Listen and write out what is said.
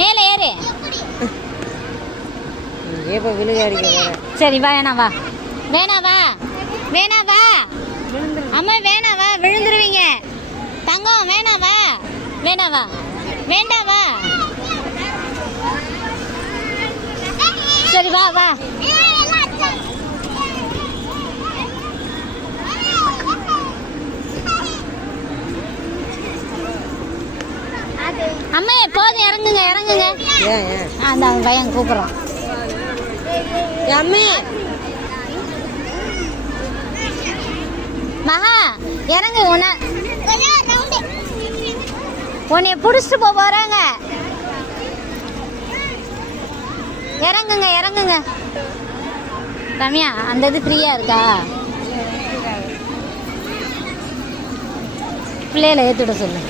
மேலே ஏறு. ஏப்ப விழுகாடிக்க. சரி வேணா வா, வேணா வா, வேணா வா அம்மா, வேணா வா, விழுந்துருவீங்க தங்கம். வேணா வா, வேணா வா, வேண்டாம் வா. சரி வா வா. அம்மா போதும், இறங்குங்க இறங்குங்க. அந்த பையன் கூப்பிட்றான். அம்மே மகா இறங்கு. உன்னைய பிடிச்சிட்டு போறாங்க. இறங்குங்க இறங்குங்க. ரம்யா அந்த இது ஃப்ரீயா இருக்கா? பிள்ளைகளை ஏற்றிவிட சொல்லு.